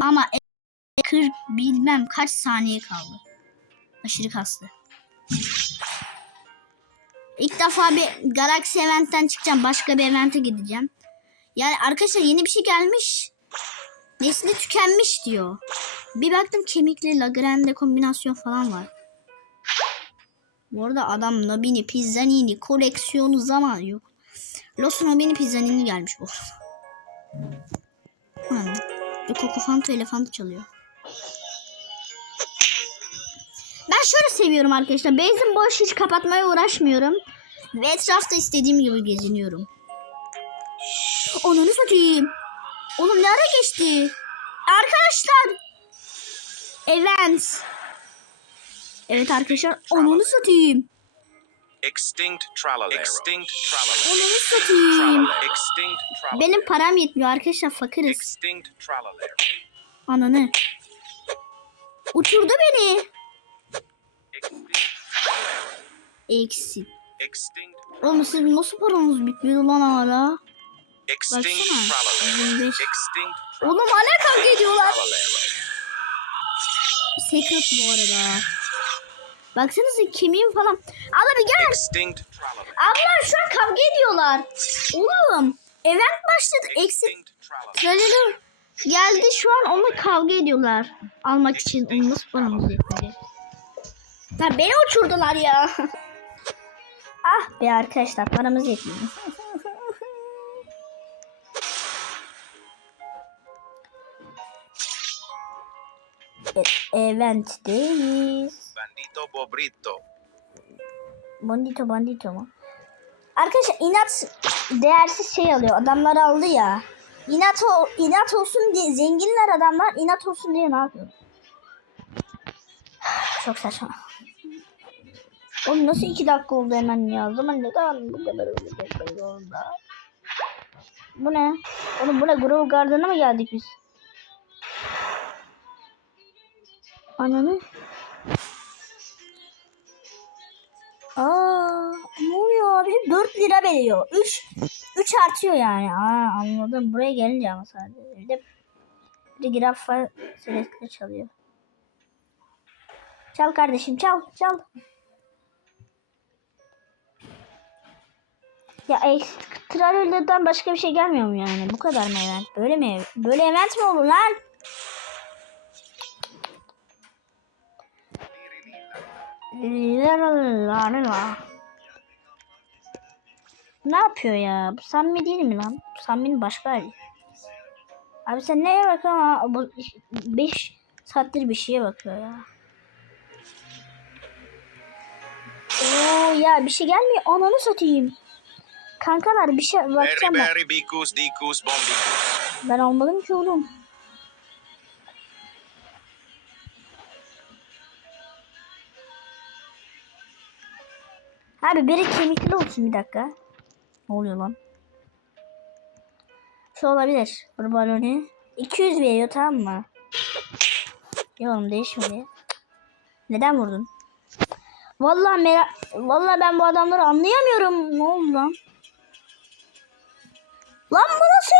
ama 40 bilmem kaç saniye kaldı. Aşırı kaslı. İlk defa bir Galaxy Event'ten çıkacağım. Başka bir event'e gideceğim. Yani arkadaşlar yeni bir şey gelmiş. Nesli tükenmiş diyor. Bir baktım kemikli Lagrande kombinasyon falan var. Bu arada adam Nobini Pizzanini koleksiyonu zaman yok. Los Nobini Pizzanini gelmiş bu arada. Ve Coco Fanta ile Fanta çalıyor. Ben şöyle seviyorum arkadaşlar. Base'in boş hiç kapatmaya uğraşmıyorum. Ve etrafta istediğim gibi geziniyorum. Ananı satayım. Oğlum ne geçti? Arkadaşlar. Event. Evet arkadaşlar. Ananı satayım. Extinct Tralalero. Extinct Tralalero. Ananı satayım. Tralalero. Extinct Tralalero. Benim param yetmiyor arkadaşlar fakiriz. Extinct Tralalero. Ananı. Uçurdu beni. Extinct. Extinct. Oğlum siz nasıl paranız bitmiyor lan hala? Extinct Baksana. Tralalero. 25. Extinct Oğlum hala kavga ediyorlar. Secret bu arada. Baksanıza kemiğim falan. Abla bir gel. Extinct. Abla şu an kavga ediyorlar. Oğlum. Event başladı. Extinct. Tralala geldi şu an onunla kavga ediyorlar. Almak için onu nasıl paramız yetmedi. Ha beni uçurdular ya. ah be arkadaşlar paramız yetmiyor. E- Event'teyiz. Bandito Bobrito. Bandito bandito mu? Arkadaşlar inat değersiz şey alıyor. Adamlar aldı ya. İnat, ol, inat olsun diye zenginler adamlar inat olsun diye ne yapıyor? Çok saçma. Oğlum nasıl iki dakika oldu hemen ya? O zaman neden bu kadar oldu? Bu ne? Oğlum bu ne? Grove Garden'a mı geldik biz? Ananı. Lira veriyor. 3 3 artıyor yani. Aa, anladım. Buraya gelince ama sadece. Bir de Giraffa Celeste çalıyor. Çal kardeşim çal çal. Ya Extraller'dan başka bir şey gelmiyor mu yani? Bu kadar mı event? Böyle mi? Böyle event mi olur lan? Ne yapıyor ya? Bu Sammi değil mi lan? Bu Sammi'nin başka hali. Abi sen neye bakıyorsun? ha? Bu 5 saattir bir şeye bakıyor ya. Oo ya bir şey gelmiyor. Ananı satayım. Kankalar bir şey bakacağım ben. Ben almadım ki oğlum. Abi biri kemikli olsun bir dakika. Ne oluyor lan? Şu olabilir. Bu balonu. 200 veriyor tamam mı? Ya oğlum değişmedi. Neden vurdun? Vallahi merak... Vallahi ben bu adamları anlayamıyorum. Ne oldu lan? Lan bu nasıl